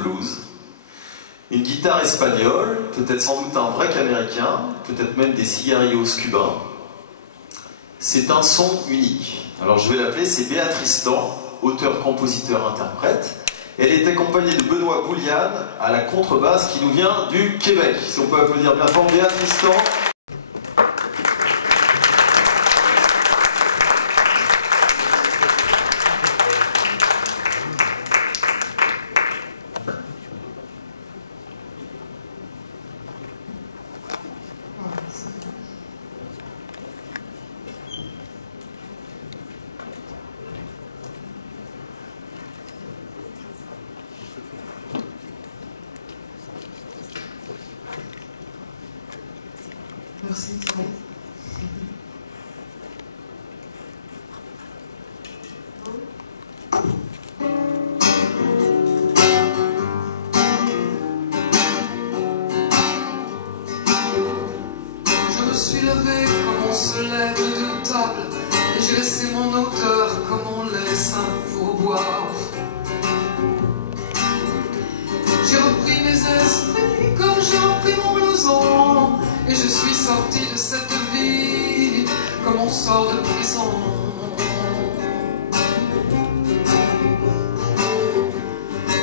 blues. Une guitare espagnole, peut-être sans doute un break américain, peut-être même des cigarillos cubains. C'est un son unique. Alors je vais l'appeler, c'est Béa Tristan, auteur, compositeur, interprète. Elle est accompagnée de Benoît Bouliane à la contrebasse qui nous vient du Québec. Si on peut applaudir bien fort Béa Tristan. Merci. Je me suis levé comme on se lève de table, et j'ai laissé mon auteur comme on laisse un pourboire. J'ai repris mes esprits comme j'ai repris mon blouson, et je suis sorti de cette vie comme on sort de prison.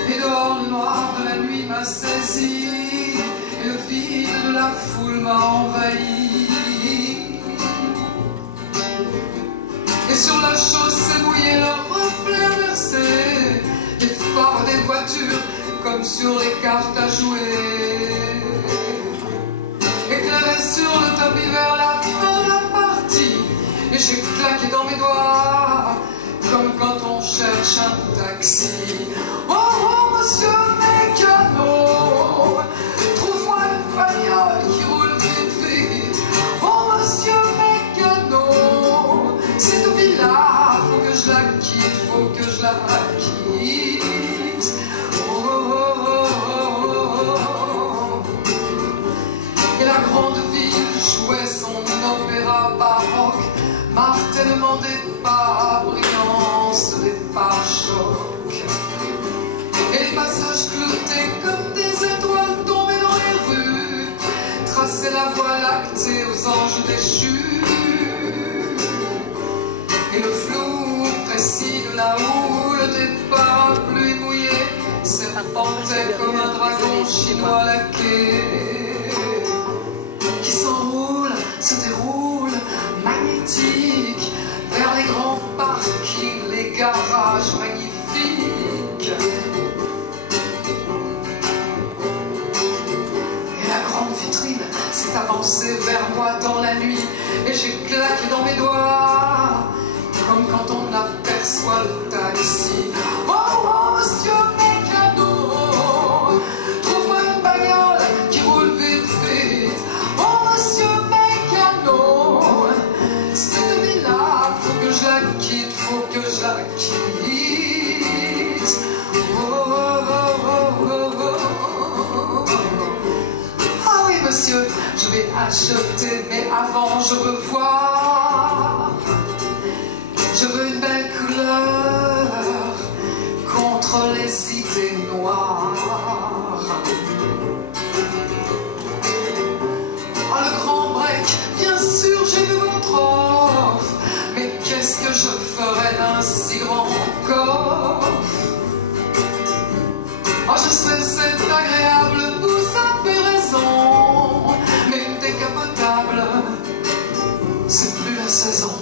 Et dehors le noir de la nuit m'a saisi, et le vide de la foule m'a envahi. Et sur la chaussée mouillée, le reflet inversé des phares des voitures comme sur les cartes à jouer, éclairé sur le tapis vers la fin de la partie, et j'ai claqué dans mes doigts comme quand on cherche un taxi. Oh, oh, monsieur mécano, trouve-moi une bagnole qui roule vite, vite. Oh, monsieur mécano, cette vie-là, faut que je la quitte, faut que je la quitte. La grande ville jouait son opéra baroque, martèlement des pas, brillance des pare-chocs. Et les passages cloutés comme des étoiles tombées dans les rues traçaient la voie lactée aux anges déchus. Et le flou précis de la houle des parapluies mouillés serpentait comme un dragon chinois laqué, se déroule magnétique vers les grands parkings, les garages magnifiques. Et la grande vitrine s'est avancée vers moi dans la nuit, et j'ai claqué dans mes doigts comme quand on aperçoit le taxi. Oh, oh, monsieur mécano, trouve-moi une bagnole qui roule vite, vite. Oh, monsieur cette vie-là, faut que je la quitte, faut que je la quitte. Oh, oh, oh, oh, oh. Ah oui, monsieur, je vais acheter, mais avant je veux voir. Je veux une belle couleur contre les idées noires. Oh, le grand break, bien sûr, j'ai vu votre offre, mais qu'est-ce que je ferais d'un si grand coffre? Oh, je sais, c'est agréable, vous avez raison, mais une décapotable, c'est plus la saison.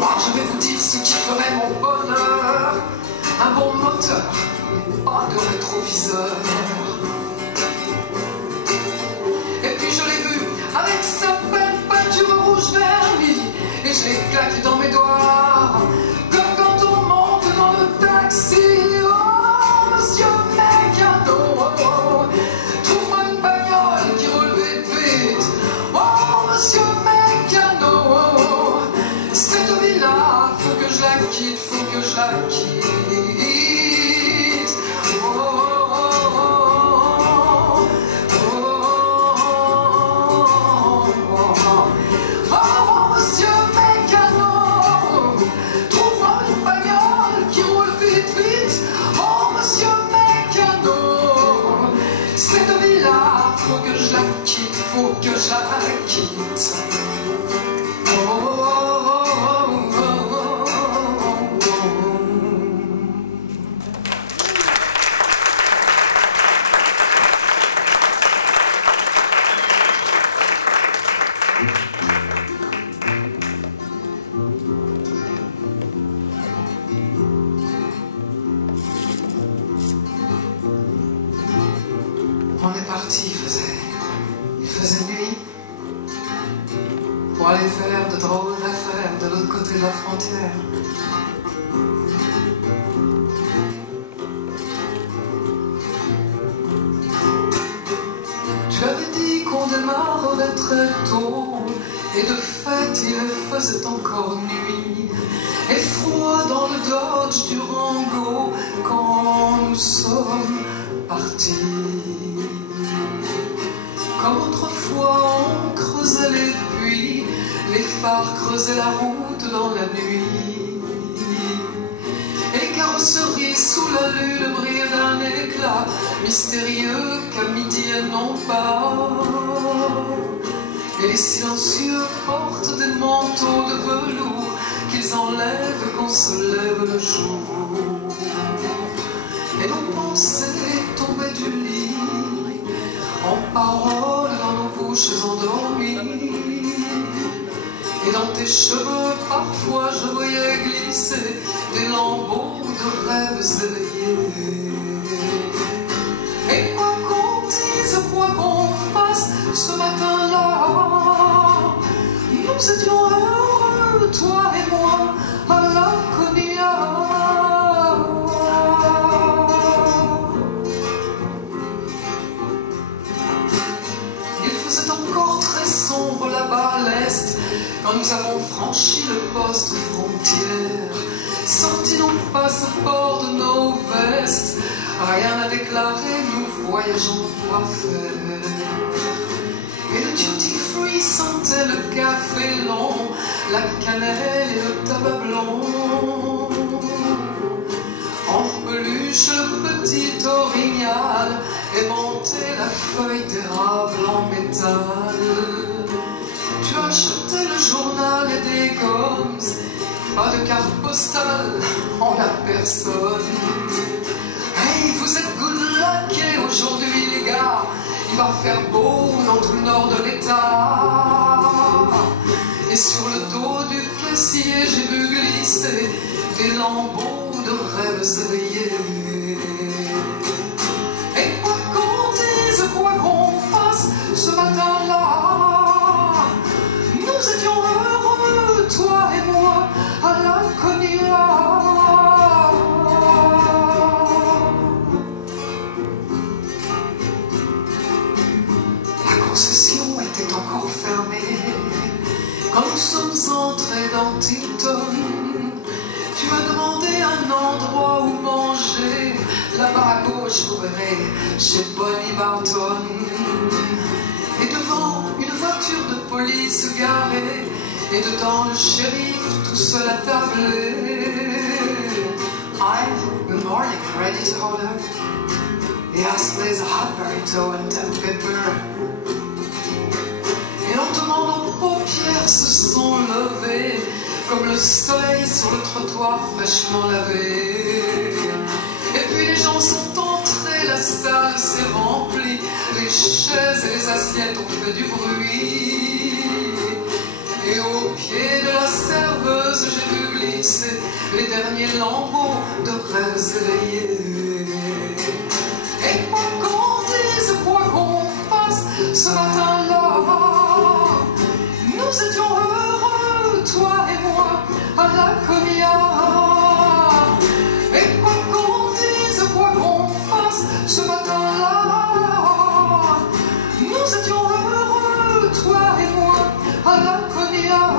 Oh, je vais vous dire ce qui ferait mon bonheur: un bon moteur, mais pas de rétroviseur. Et puis je l'ai vu avec sa belle peinture rouge vernie, et je l'ai claqué dans mes doigts comme quand on monte dans le taxi. Oh, monsieur mécano, trouve-moi une bagnole qui roule vite, vite. Oh, monsieur mécano, cette vie-là, faut que je la quitte, faut que je la quitte. Monsieur mécano, trouve-moi une bagnole parti, il faisait nuit pour aller faire de drôles d'affaires de l'autre côté de la frontière. Tu avais dit qu'on démarrait très tôt, et de fait il faisait encore nuit, et froid dans le Dodge du Rango quand nous sommes partis. Comme autrefois on creusait les puits, les phares creusaient la route dans la nuit, et les carrosseries sous la lune brillaient d'un éclat mystérieux qu'à midi elles n'ont pas. Et les silencieux portent des manteaux de velours qu'ils enlèvent quand se lève le jour. Et nos pensées tombaient du lit en paroles dans nos bouches endormies. Et dans tes cheveux parfois je voyais glisser des lambeaux de rêves éveillés. Et quoi qu'on dise, quoi qu'on fasse ce matin-là, nous étions heureux, toi et moi, à la cognac. Il faisait encore très sombre là-bas à l'est quand nous avons franchi le poste frontière, sorti nos passeports de nos vestes. Rien à déclarer, nous voyageons pour affaires. Et le duty free sentait le café long, la cannelle et le tabac blanc. En peluche, le petit orignal aimantait la feuille d'érable en métal. Tu achetais le journal et des gommes, pas de carte postale en la personne. Hey, vous êtes good luck aujourd'hui les gars, il va faire beau dans tout le nord de l'État. Et sur le dos du caissier j'ai vu glisser des lambeaux de rêves éveillés. Et quoi qu'on dise, quoi qu'on fasse ce matin-là, nous étions heureux, toi et moi, à la cognac. Encore fermée. Quand nous sommes entrés dans Tilton, tu m'as demandé un endroit où manger. Là-bas à gauche, vous verrez, chez Bonnie Barton. Et devant une voiture de police garée, et dedans le shérif tout seul attablé. Hi, good morning, ready to hold up? Yes, please, a hot burrito and 10 pepper. Et lentement nos paupières se sont levées comme le soleil sur le trottoir fraîchement lavé. Et puis les gens sont entrés, la salle s'est remplie, les chaises et les assiettes ont fait du bruit. Et au pied de la serveuse j'ai vu glisser les derniers lambeaux de rêves éveillés. Et quoi qu'on dise, quoi qu'on fasse ce matin-là, nous étions heureux, toi et moi, à la cognac. Et quoi qu'on dise, quoi qu'on fasse ce matin-là, nous étions heureux, toi et moi, à la cognac.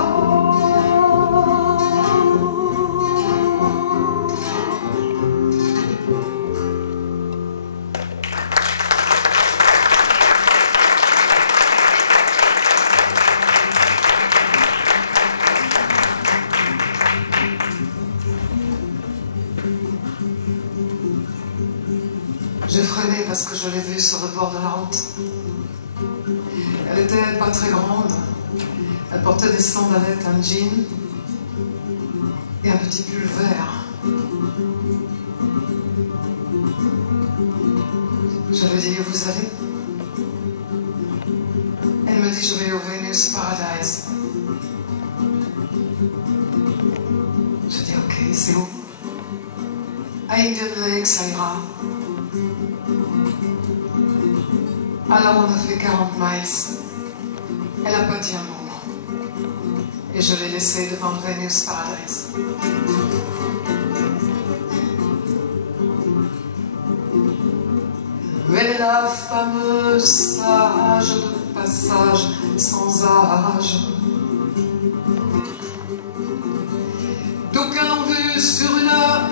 J'ai freiné parce que je l'ai vue sur le bord de la route. Elle était pas très grande. Elle portait des sandalettes, un jean et un petit pull vert. Je lui ai dit, où vous allez? Elle me dit, je vais au Venus Paradise. Je dis, ok, c'est où? À Indian Lake, ça ira. Alors on a fait 40 miles. Elle n'a pas dit un mot. Et je l'ai laissée devant le Venus Paradise. Elle est la fameuse sage de passage sans âge. D'aucuns l'ont vue sur une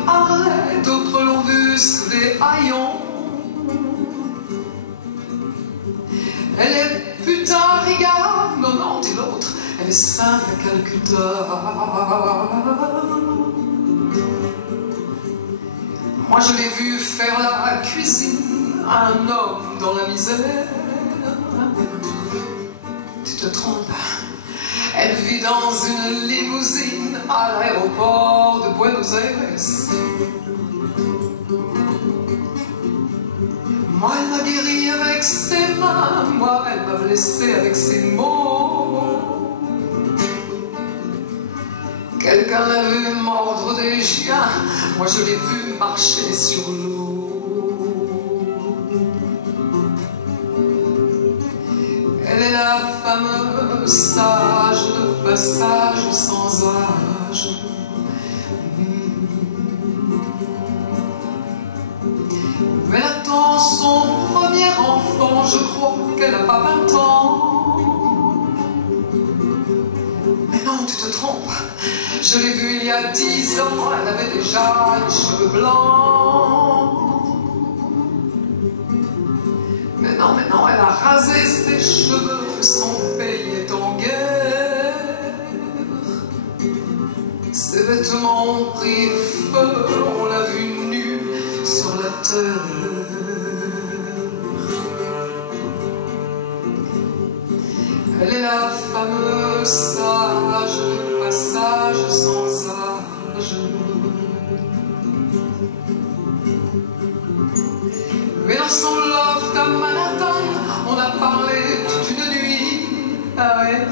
Harley, d'autres l'ont vue sous des haillons. Elle est putain riga, non, dit l'autre, elle est sainte à Calcutta. Moi je l'ai vue faire la cuisine à un homme dans la misère. Tu te trompes, elle vit dans une limousine à l'aéroport de Buenos Aires. Moi elle m'a guéri avec ses mains, moi elle m'a blessé avec ses mots. Quelqu'un l'a vu mordre des chiens, moi je l'ai vu marcher sur l'eau. Elle est la fameuse sage de passage sans âge. Elle attend son premier enfant, je crois qu'elle n'a pas 20 ans. Mais non, tu te trompes, je l'ai vue il y a 10 ans, elle avait déjà les cheveux blancs. Mais non, elle a rasé ses cheveux, son pays est en guerre. Ses vêtements ont pris feu, on l'a vue nue sur la terre. Elle est la fameuse sage de passage sans âge. Mais dans son loft à Manhattan, on a parlé toute une nuit. Ah ouais.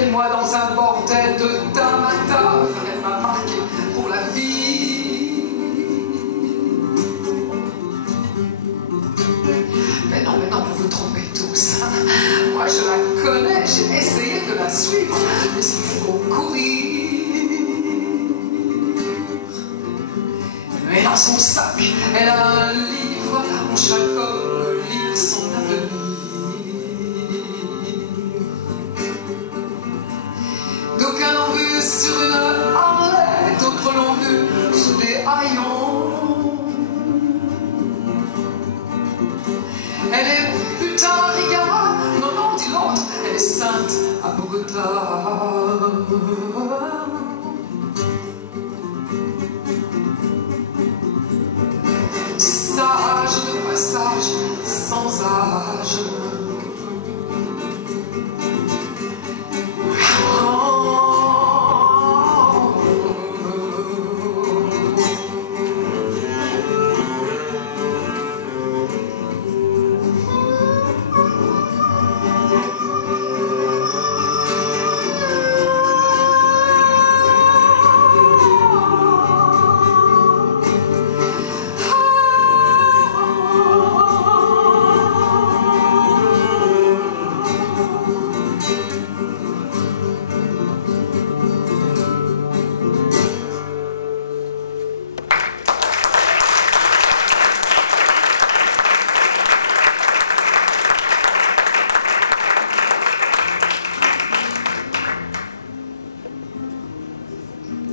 Et moi dans un bordel de Tamata, elle m'a marqué pour la vie. Mais non, vous vous trompez tous. Moi je la connais, j'ai essayé de la suivre, mais il faut courir. Mais dans son sac, elle a un livre où chaque homme lit son avenir. D'aucuns l'ont vue sur une Harley, d'autres l'ont vue sous des haillons. Elle est putain riga, non, dit l'autre, elle est sainte à Bogota. Sage de passage sans âge.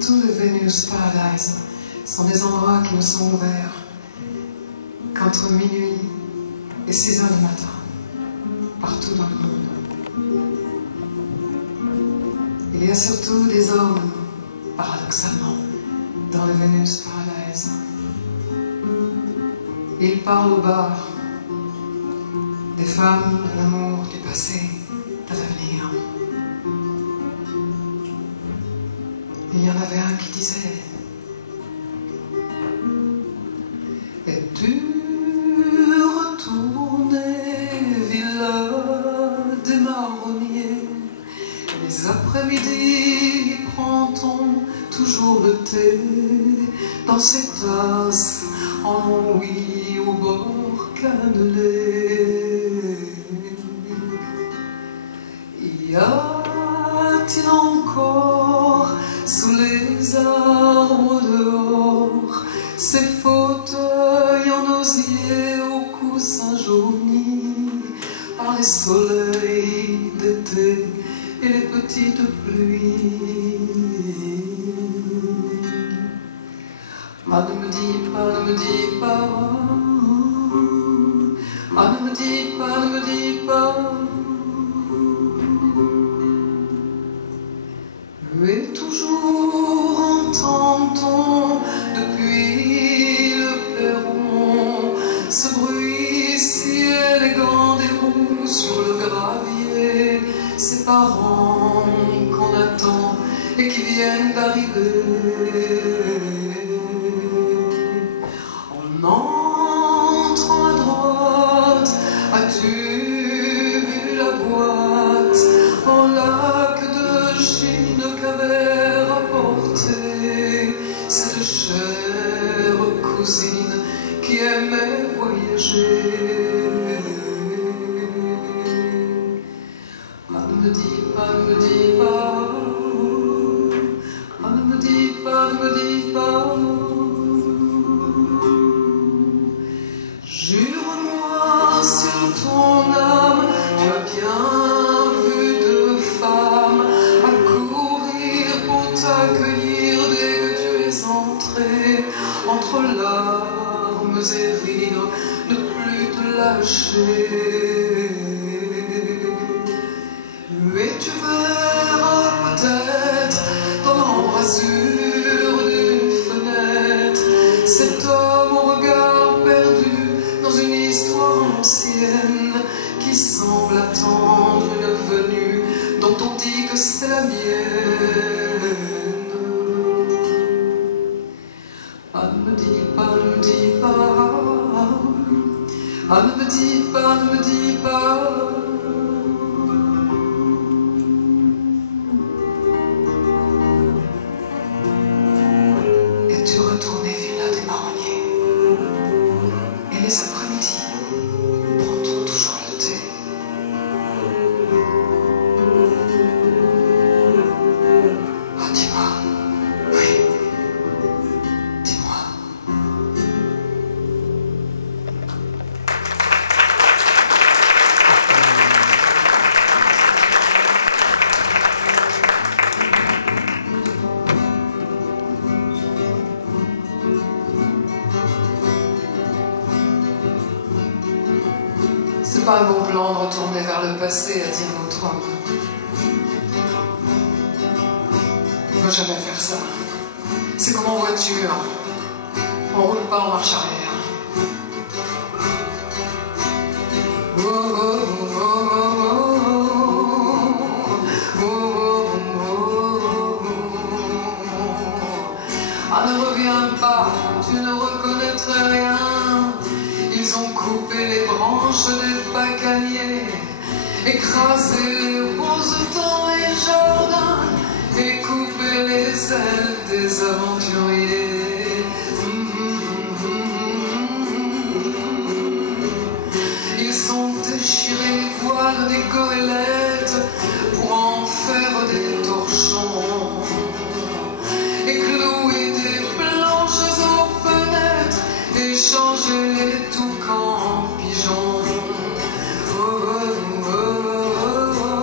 Tous les Venus Paradise sont des endroits qui ne sont ouverts qu'entre minuit et 6 heures du matin, partout dans le monde. Il y a surtout des hommes, paradoxalement, dans les Venus Paradise. Ils parlent au bar des femmes, de l'amour, du passé, de l'avenir. Il y en avait un qui disait: es-tu retourné, villa des marronniers? Les après-midi, prend-on toujours le thé dans ces tasses en oui au bord cannelé? ces fauteuils en osier au coussin jauni par les soleils d'été et les petites pluies. Ah, ne me dis pas, ne me dis pas. Ah, ne me dis pas, ne me dis pas. Et toujours entend-on depuis le perron ce bruit si élégant des roues sur le gravier, ces parents qu'on attend et qui viennent d'arriver. En entrant à droite, as-tu vu la boîte en lac de Chine qu'avait rapporté cette chère cousine qui aimait voyager? Ah, ne me dis pas, ne me dis pas. Ah, ne me dis pas, ne me dis pas. Jure-moi sur ton âme, tu as bien vu deux femmes accourir pour t'accueillir dès que tu es entré, entre larmes et rires, ne plus te lâcher. Et tu verras peut-être dans l'embrasure d'une fenêtre cet homme au regard perdu dans une histoire ancienne qui semble attendre une venue dont on dit que c'est la mienne. Ah, ne me dis pas, ne me dis pas. Ah, ne me dis pas, ne me dis pas. Es-tu retourné Villa des Marronniers? Et les après-midi, prend-on toujours le thé? Ah, dis-moi. Oui. Dis-moi. C'est pas un bon plan de retourner vers le passé, a dit un autre homme. Faut jamais faire ça. C'est comme en voiture. On roule pas en marche arrière. Oh, oh, oh, oh, oh, oh, oh, oh. Ah, ne reviens pas, tu ne reconnaîtrais rien. Ils ont coupé les branches des bacaniers, écrasé les roses dans les jardins et coupé les ailes des aventuriers. Ils ont déchiré les voiles des goélettes pour en faire des torchons et cloué des planches aux fenêtres et changé les toucans en pigeons. Oh, oh, oh, oh, oh.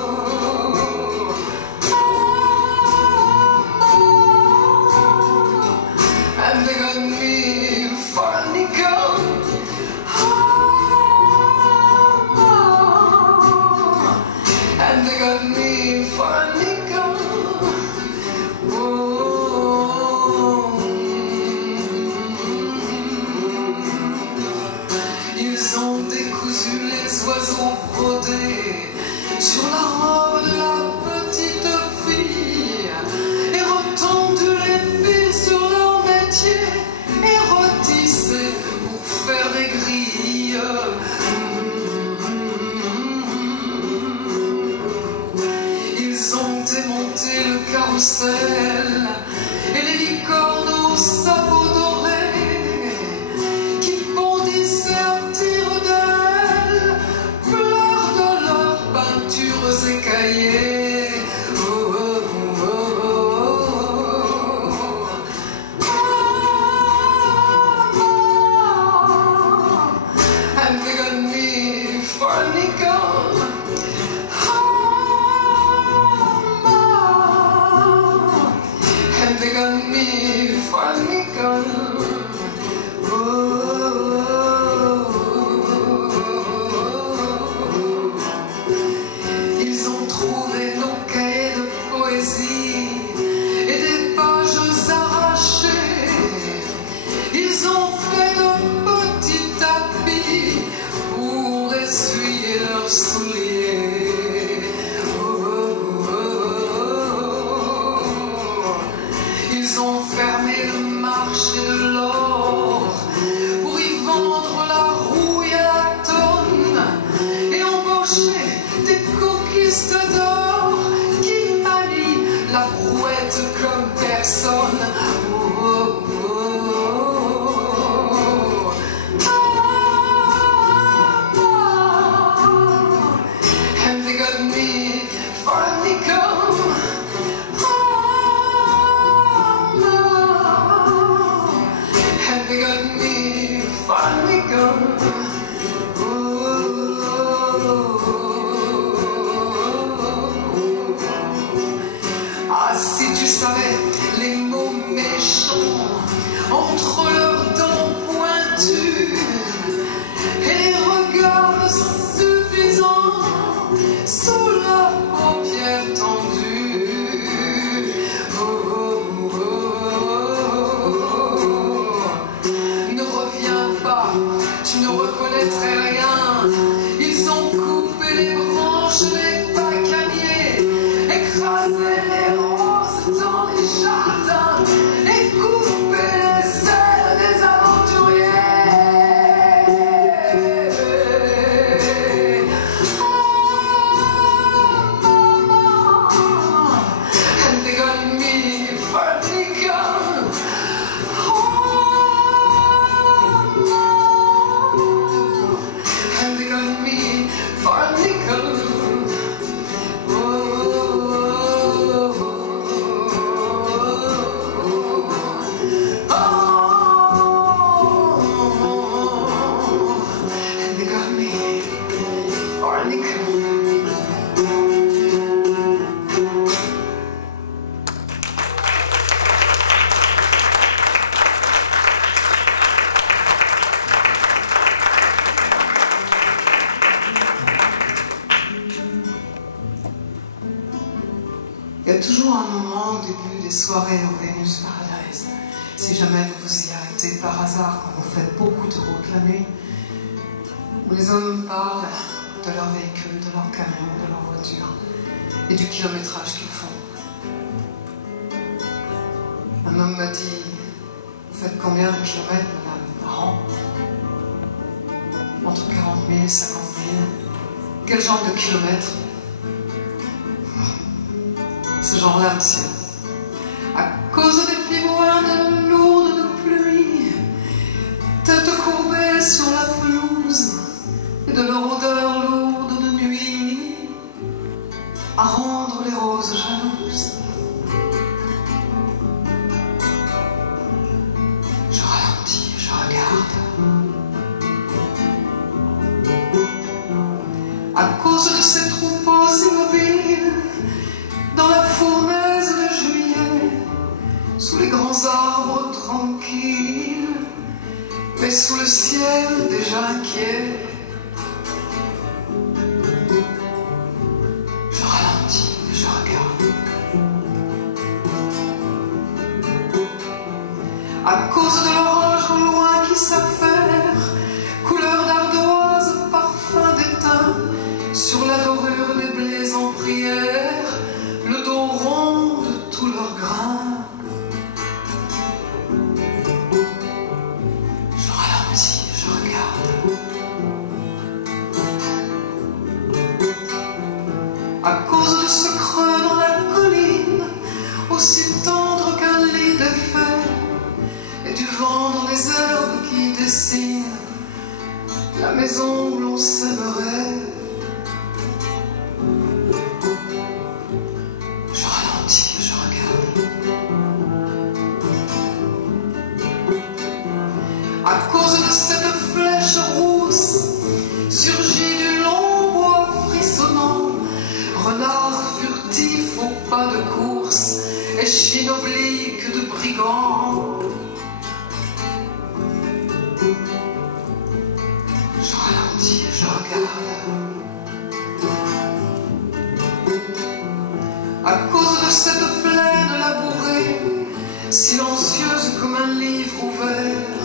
they got me, finally gone. Ah, si tu savais les mots méchants entre leurs dents pointues et les regards suffisants sous leurs paupières tendues. Ne reviens pas, tu ne reconnaîtrais rien. Ils ont coupé les branches des bacaniers, écrasé les roses dans les jardins et coupé les ailes des aventuriers. And they got me finally gone. And they got me finally gone. And they got me finally gone. Il y a toujours un moment au début des soirées au Venus Paradise, si jamais vous vous y arrêtez par hasard quand vous faites beaucoup de route la nuit, où les hommes parlent de leur véhicule, de leur camion, de leur voiture et du kilométrage qu'ils font. Un homme m'a dit: vous faites combien de kilomètres, madame, par an? Entre 40 000 et 50 000. Quel genre de kilomètres? Ce genre-là, monsieur. À cause des pivoines lourdes de pluie, tête courbée sur la pelouse, et de leur odeur lourde de nuit, à rendre les roses jalouses. Je ralentis, je regarde. À cause de ces troupeaux immobiles, dans la fournaise de juillet, sous les grands arbres tranquilles, mais sous le ciel déjà inquiet, je ralentis et je regarde. À cause de l'orage au loin qui s'affaire, couleur d'ardoise, parfum d'étain, sur la dorure des blés en prière, le dos rond de tous leurs grains. Je ralentis, je regarde. À cause de ce creux dans la colline, aussi tendre qu'un lit défait, et du vent dans les herbes qui dessinent la maison où l'on s'aimerait. Je ralentis, je regarde. À cause de cette flèche rousse, surgit du long bois frissonnant, renard furtif au pas de course, échine oblique de brigand. Je ralentis, je regarde. À cause de cette plaine labourée, silencieuse comme un livre ouvert,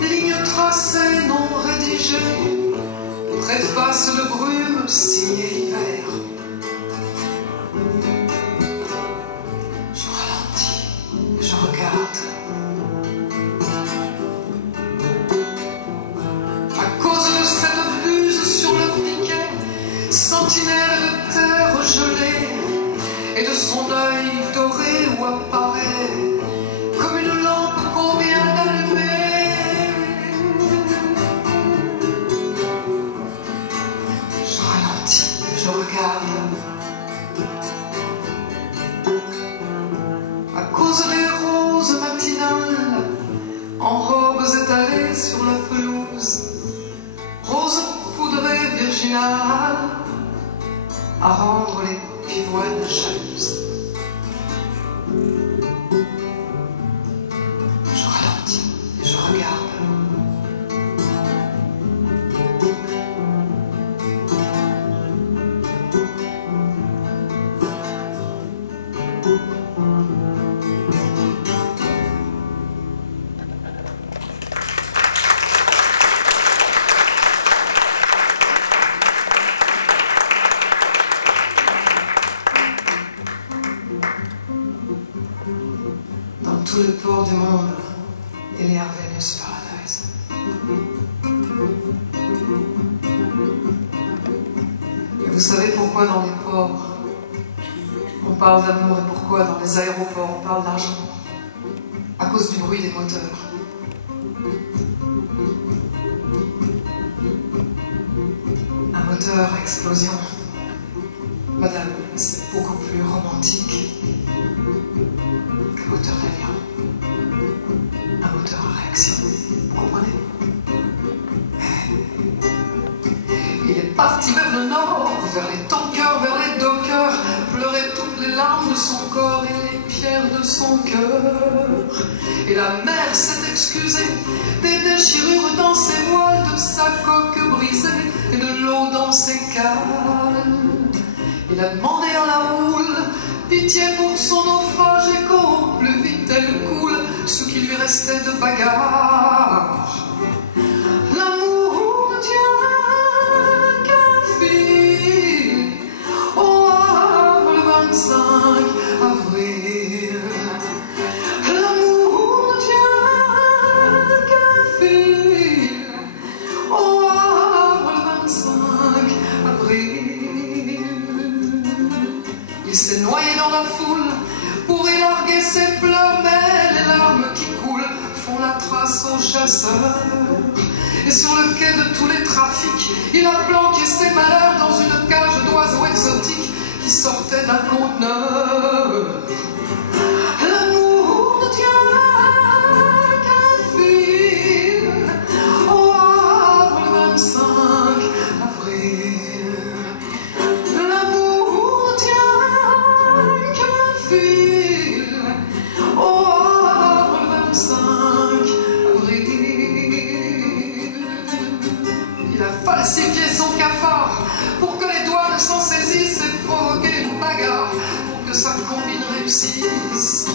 ligne tracée non rédigée, préface de brume signée hiver. Je ralentis, je regarde. sur la pelouse, rose poudrée virginale, à rendre les pivoines jalouses. Je ralentis et je regarde. Tous les ports du monde, il y a Venus Paradise. Et vous savez pourquoi dans les ports on parle d'amour et pourquoi dans les aéroports on parle d'argent? À cause du bruit des moteurs. Un moteur à explosion, madame, c'est beaucoup plus romantique qu'un moteur d'avion. Un moteur à réaction, vous comprenez? Il est parti vers le nord, vers les tankers, vers les dockers, pleurer toutes les larmes de son corps et les pierres de son cœur. Et la mer s'est excusée des déchirures dans ses voiles, de sa coque brisée et de l'eau dans ses cales. Il a demandé à la houle pitié pour son naufrage et qu'au plus vite elle coule ce qui lui restait de bagages. L'amour tient qu'un fil au Havre le 25 avril. L'amour tient qu'un fil au Havre le 25 avril. Il s'est noyé dans la foule pour y larguer ses pleurs, mais les larmes qui coulent font la trace aux chasseurs. Et sur le quai de tous les trafics, il a planqué ses malheurs dans une cage d'oiseaux exotiques qui sortait d'un conteneur. L'amour tient qu'un fil au Havre le 25 avril. L'amour tient qu'un fil au Havre le 25 avril. Il a falsifié son cafard pour que les douanes s'en saisissent et provoquer une bagarre pour que sa combine réussisse.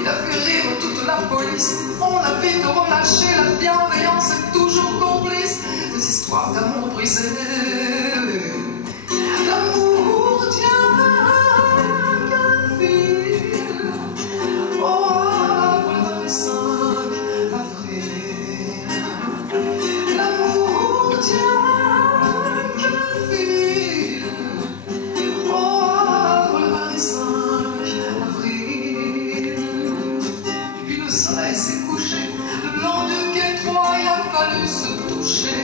Il a fait rire toute la police, on l'a vite relâché, la bienveillance est toujours complice des histoires d'amour brisées. L'amour tient qu'un fil au Havre le 25 avril. L'amour tient qu'un fil au Havre le 25 avril. Et puis le soleil s'est couché le long du quai 3, il a fallu se toucher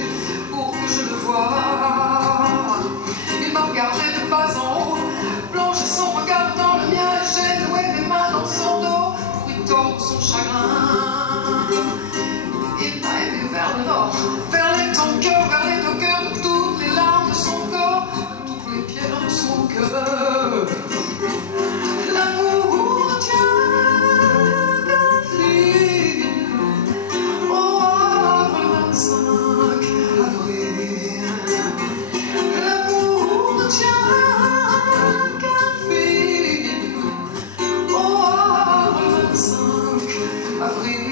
pour que je le voie. Il m'a regardé de bas en haut, plongé son regard dans le mien, et j'ai noué mes mains dans son dos pour y tordre son chagrin. Il m'a aimé vers le nord, vers les tankers, vers les dockers, de toutes les larmes de son corps, de toutes les pierres de son cœur. L'amour tient qu'un fil au Havre le 25 avril. L'amour tient qu'un fil au Havre le 25 avril.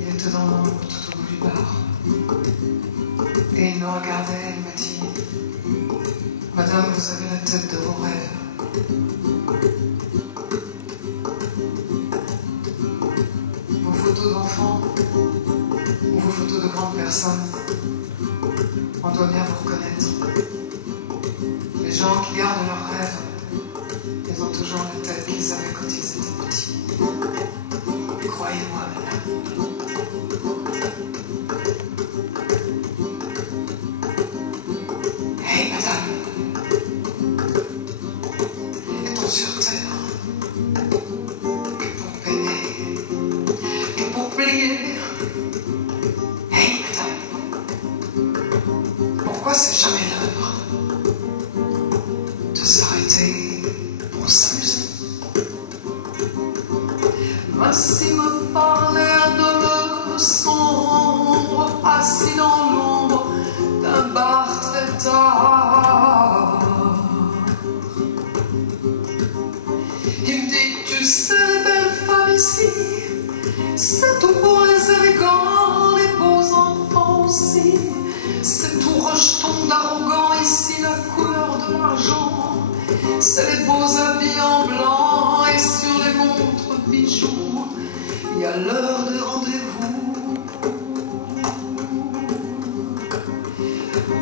Il était dans l'ombre tout au bout du bar. Et il me regardait et il m'a dit: Madame, vous avez la tête de vos rêves. Vos photos d'enfants de grandes personnes, on doit bien vous reconnaître. Les gens qui gardent leurs rêves, ils ont toujours la tête qu'ils avaient quand ils étaient petits. Croyez-moi, madame. Hey, madame. Est-on sur terre que pour peiner, que pour plier? Hey, madame. Pourquoi c'est jamais l'heure de s'arrêter pour s'amuser? Voici me parler de sombre, assis dans l'ombre d'un bar très tard. Il me dit, tu sais, les belles femmes ici, c'est tout pour les élégants, les beaux enfants aussi. C'est tout rejeton d'arrogant ici, la couleur de l'argent. C'est les beaux habits en blanc et sur les montres bijoux, il y a l'heure de rendez-vous.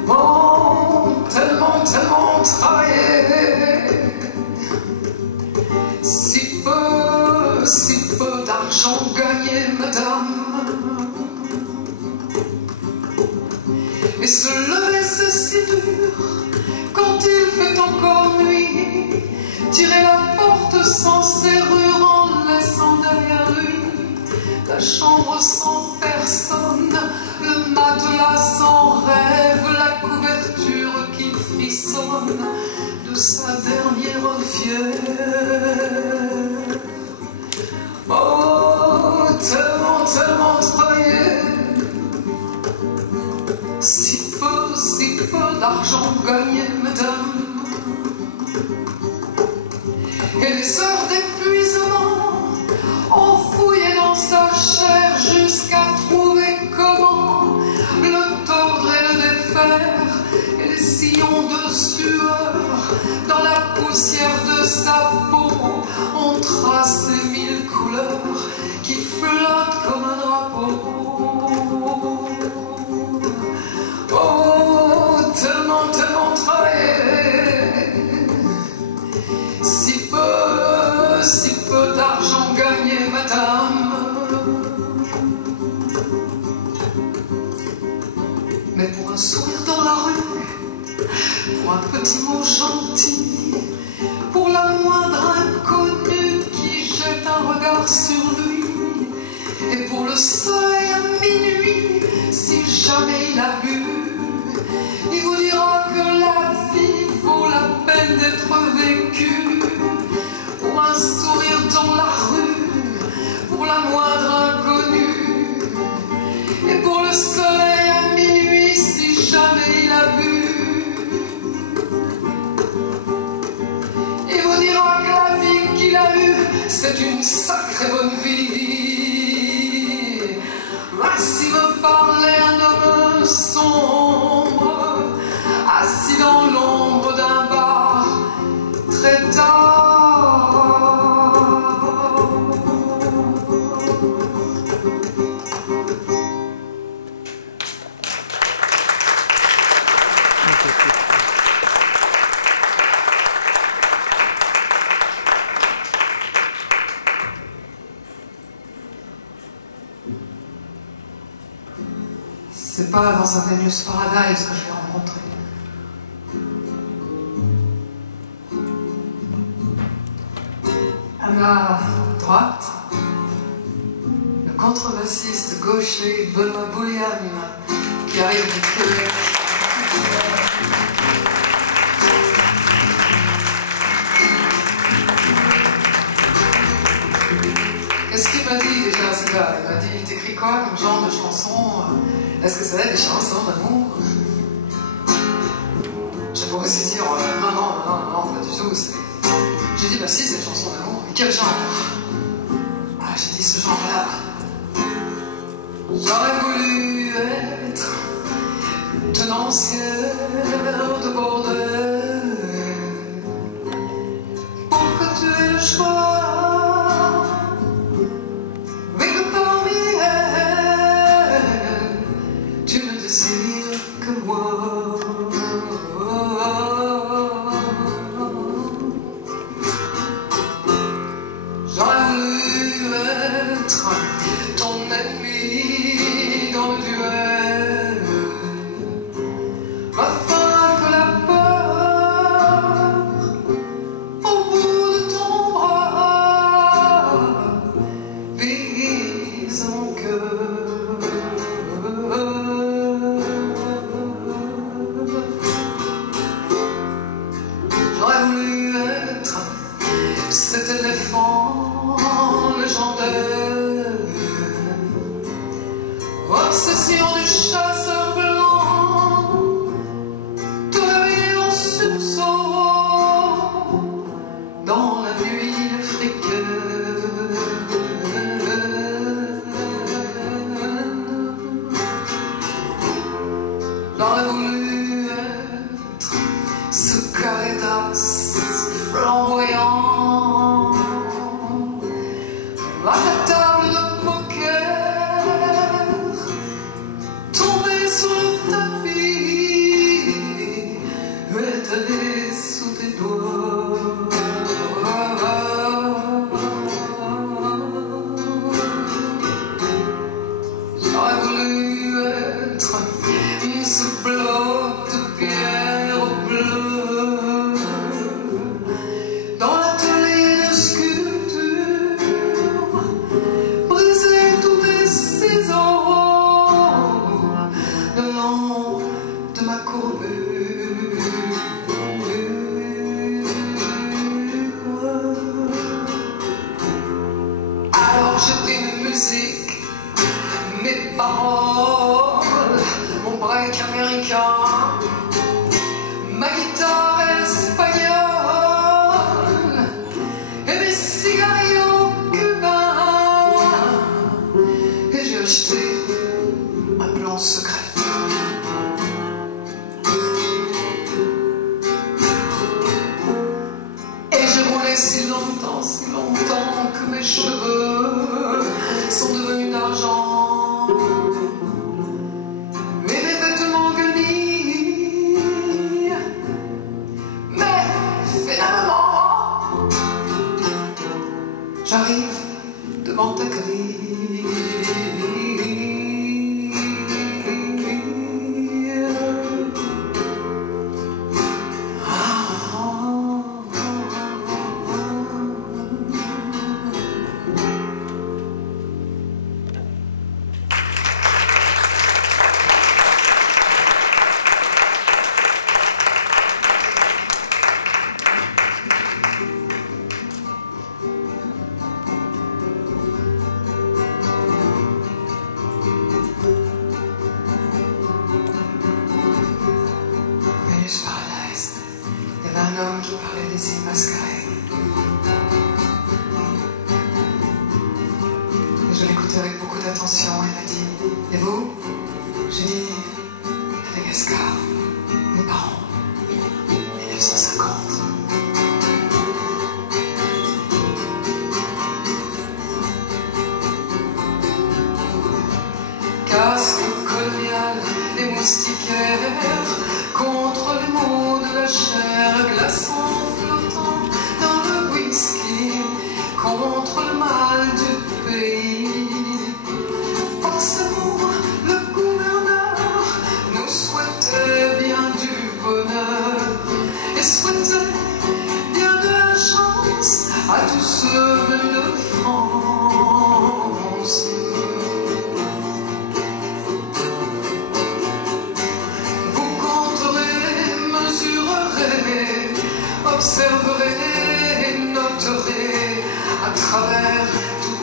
Oh, tellement, tellement travaillé, si peu d'argent gagné, madame. Et se lever c'est si dur quand il fait encore nuit, tirer la porte sans serrure en laissant derrière lui la chambre sans personne, le matelas sans rêve, la couverture qui frissonne de sa dernière fièvre. Oh, tellement, tellement travaillé, si peu d'argent gagné, madame. Et les heures d'épuisement ont fouillé dans sa chair jusqu'à trouver comment le tordre et le défaire. Et les sillons de sueur dans la poussière de sa peau ont tracé 1000 couleurs qui flottent comme un drapeau. Oh, tellement, tellement travaillé, si peu d'argent gagné, madame. Mais pour un sourire dans la rue, pour un petit mot gentil, pour la moindre inconnue qui jette un regard sur lui, et pour le soleil à minuit, si jamais il a bu, il vous dira que la vie vaut la peine d'être vécue. Pour un sourire dans la rue, pour la moindre inconnue, et pour le soleil à minuit, si jamais il a bu, il vous dira que la vie qu'il a eue, c'est une sacrée bonne vie. Voici me parler un homme sombre, assis dans l'ombre d'un bar très tard. C'est pas dans un Venus Paradise que je l'ai rencontré. À ma droite, le contrebassiste gaucher Benoît Boulian qui arrive du Québec. Qu'est-ce qu'il m'a dit déjà ce gars? Il m'a dit, t'écris quoi comme genre de chanson? Est-ce que ça va être des chansons d'amour? J'ai pas osé dire non, pas du tout. J'ai dit, bah si, c'est une chanson d'amour. Mais quel genre? Ah, j'ai dit ce genre-là. J'aurais voulu être tenancière de bordel pour que tu aies le choix. obsession du chasseur blanc, te réveiller en sursaut dans la nuit africaine. J'aurais voulu être ce Caritas flamboyant à ta table de poker, tomber sur le tapis, étalé sous tes doigts. J'aurais voulu être ce bloc de pierre bleue dans l'atelier de sculpture, briser tous tes ciseaux le long de ma courbure. Alors j'ai pris mes musiques, mes paroles, mon break américain, ma guitare espagnole et mes cigarillos cubains, et j'ai acheté un plan secret. Et j'ai roulé si longtemps que mes cheveux sont devenus d'argent. J'arrive devant ta grille, Paradise, il y avait un homme qui parlait des îles Mascaret. Je l'écoutais avec beaucoup d'attention. Il m'a dit: et vous? J'ai dit: Madagascar, mes parents, 1950. Casque colonial et moustiquaire contre les maux de la chair, glaçant flottant dans le whisky, contre le mal du pays. Forcément, le gouverneur nous souhaitait bien du bonheur et souhaitait bien de la chance à tous ceux venus de France. Observerez et noterez à travers toute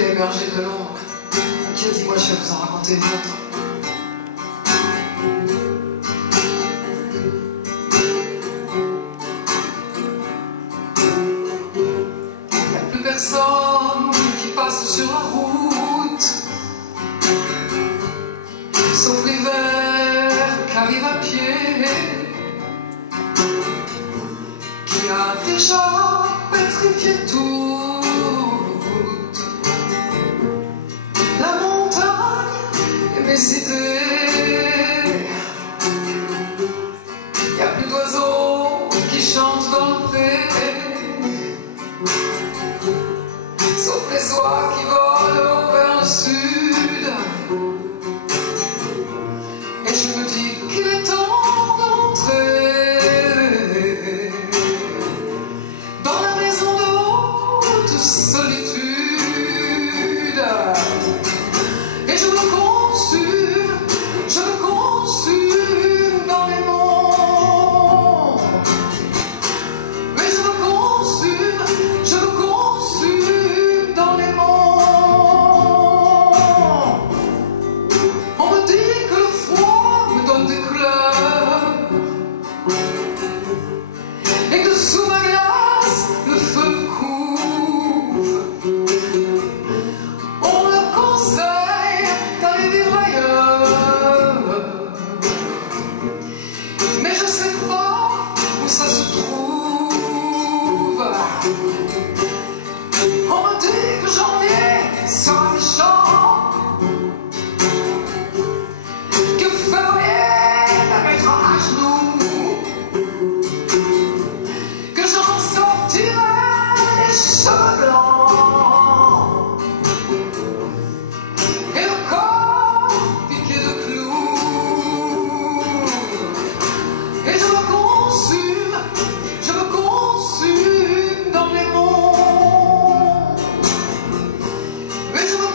qui a émergé de l'ombre, qui a dit moi je vais vous en raconter une autre. Il n'y a plus personne qui passe sur la route, sauf l'hiver qui arrive à pied, qui a déjà pétrifié toute la montagne et mes idées. Il n'y a plus d'oiseaux qui chantent dans le pré, sauf les oies qui volent vers le sud. Et je me dis qu'il est temps d'entrer dans la maison de haute solitude. Et je me consume dans les monts. Mais je me consume dans les monts. On me dit que le froid me donne des couleurs et que sous ma glace le feu couve. On me conseille d'aller vivre ailleurs, mais je sais pas où ça se trouve. On me dit que janvier sera méchant, que février va mettre à genoux, que j'en sortirai les cheveux blancs et le corps piqué de clous. Et je me consume dans les monts. Mais je me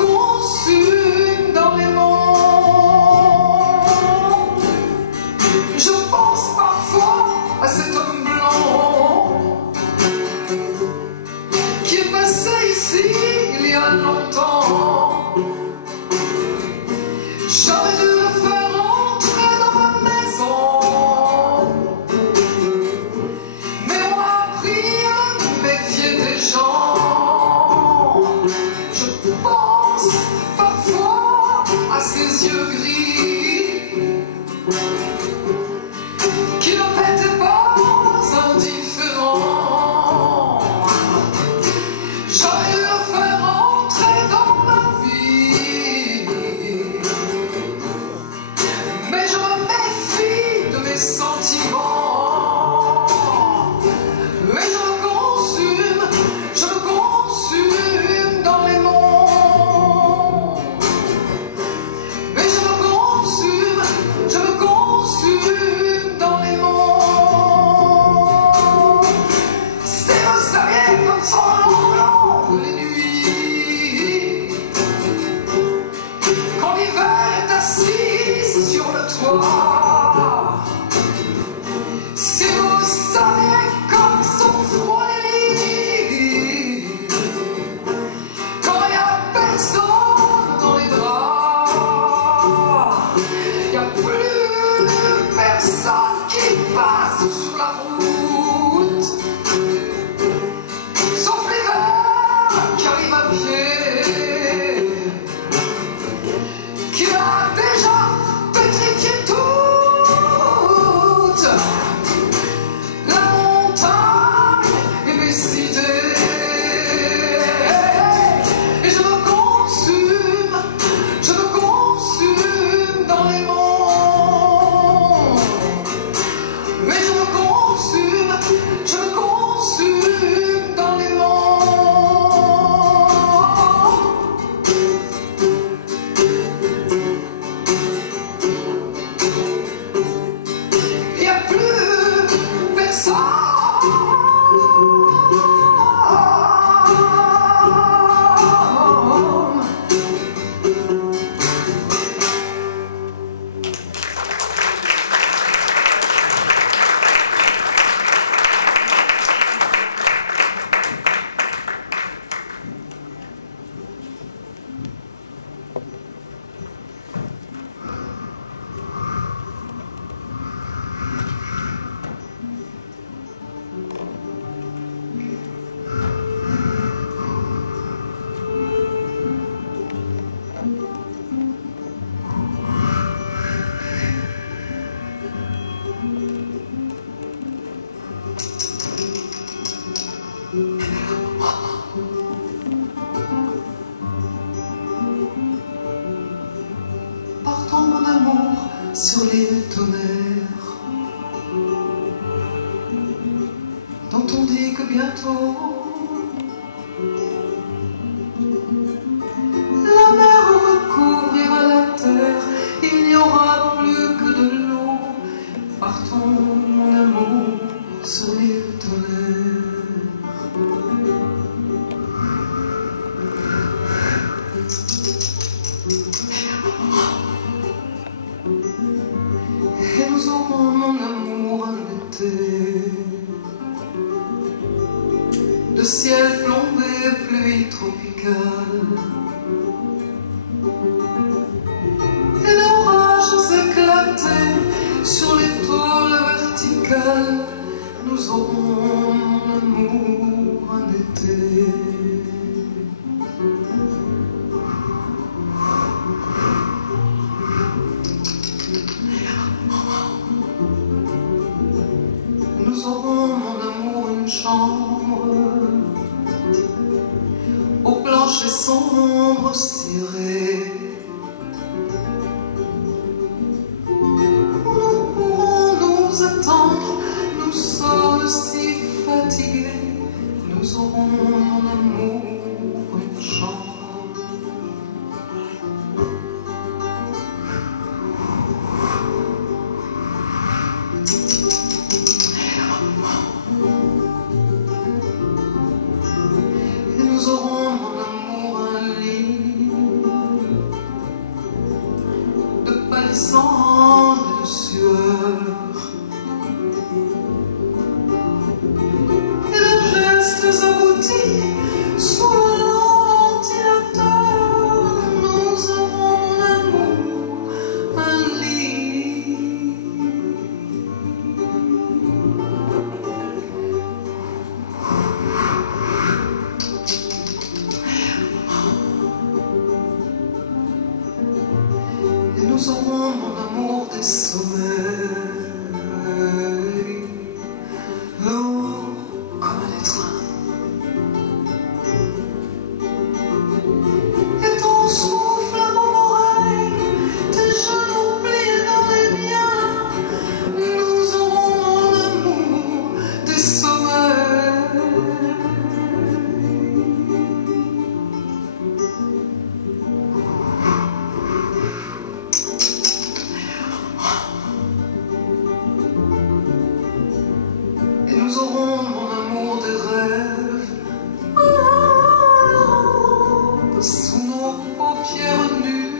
consume dans les monts. Je pense parfois à cet homme blanc qui est passé ici il y a longtemps. J'aurais dû le faire entrer dans ma maison, mais on m'a appris à me méfier des gens. Je pense parfois à ses yeux gris qui ne m'étaient pas indifférents. J'aurais dû le faire entrer dans ma sur l'île tonnerre, dont on dit que bientôt la mer recouvrira la terre, il n'y aura plus que de l'eau. Partons, mon amour, sur l'île tonnerre. Et nous aurons, mon amour, un été de ciel plombé, pluie tropicale, et d'orages éclatés sur les tôles verticales. Nous aurons, mon amour, un été. Nous aurons, mon amour, une chambre au plancher sombre ciré, où nous pourrons nous attendre. Nous sommes si fatigués. Nous aurons, mon amour, une chambre. Et nous aurons, mon amour, un lit de palissandre et de sueur, et de gestes aboutis sous le ventilateur. Nous aurons, mon amour, un lit. Et nous aurons, mon amour, des sommeils lourds comme des trains, et ton souffle à mon oreille, tes genoux pliés dans les miens. Nous aurons, mon amour, des sommeils. Et nous aurons, mon amour, des rêves sous nos paupières nues,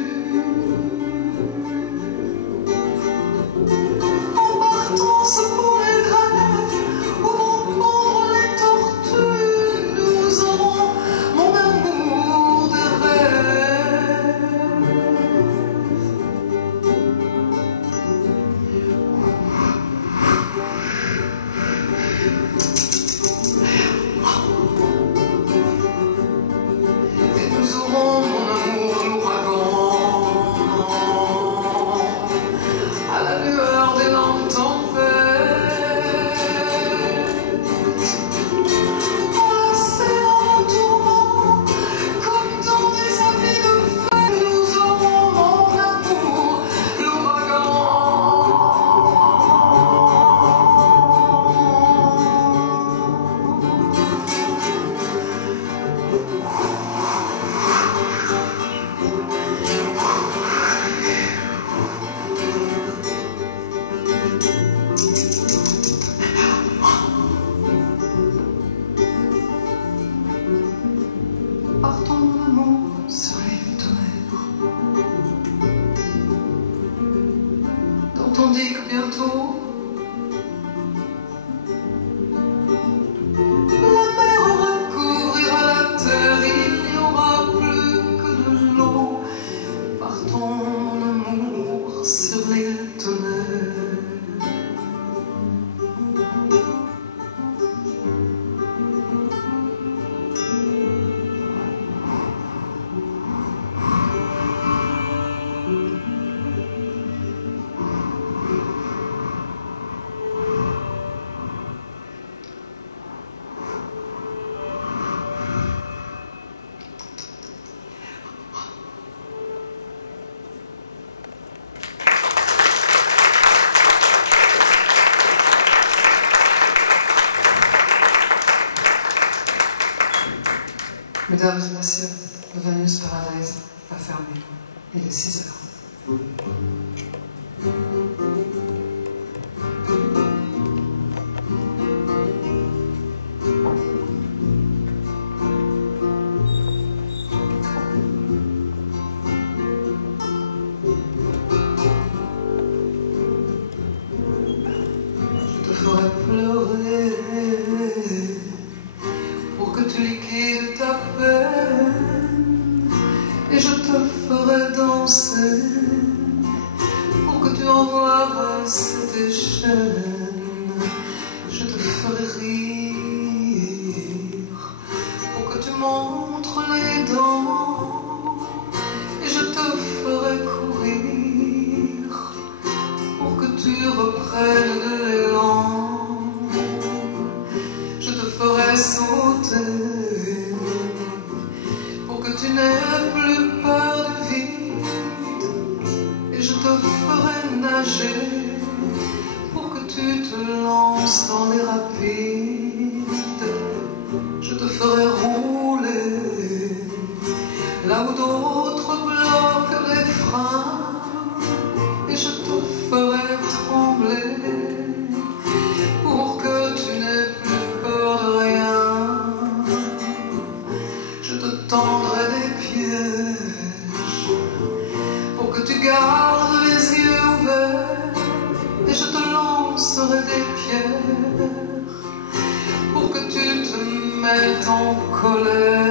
en partance pour les grèves où vont pondre les tortues. Nous aurons, mon amour, des rêves. Et nous aurons, mon amour, l'ouragan à la lueur des lampes tempêtes, enlacés en tourment comme dans des habits de fête. Nous aurons, mon amour, l'ouragan. Partons, mon amour, sur l'île tonnerre, dont on dit que bientôt la mer recouvrira la terre, il n'y aura plus que de l'eau. Partons, mon amour, sur l'île tonnerre. Mesdames et messieurs, le Venus Paradise va fermer. Il est 6 heures. Je te ferai pleurer pour que tu liquides ta peine, et je te ferai danser pour que tu envoies tes chaînes. Je te ferai rire pour que tu montres les dents, et je te ferai courir pour que tu reprennes de l'élan. Je te ferai sauter pour que tu n'aies plus peur du vide, et je te ferai nager pour que tu te lances dans les rapides. Je te ferai rouler là où d'autres bloquent les freins, et je te ferai trembler pour que tu n'aies plus peur de rien. Je te tendrai des pièges pour que tu gardes les yeux ouverts, et je te lancerai des pierres pour que tu te mettes en colère.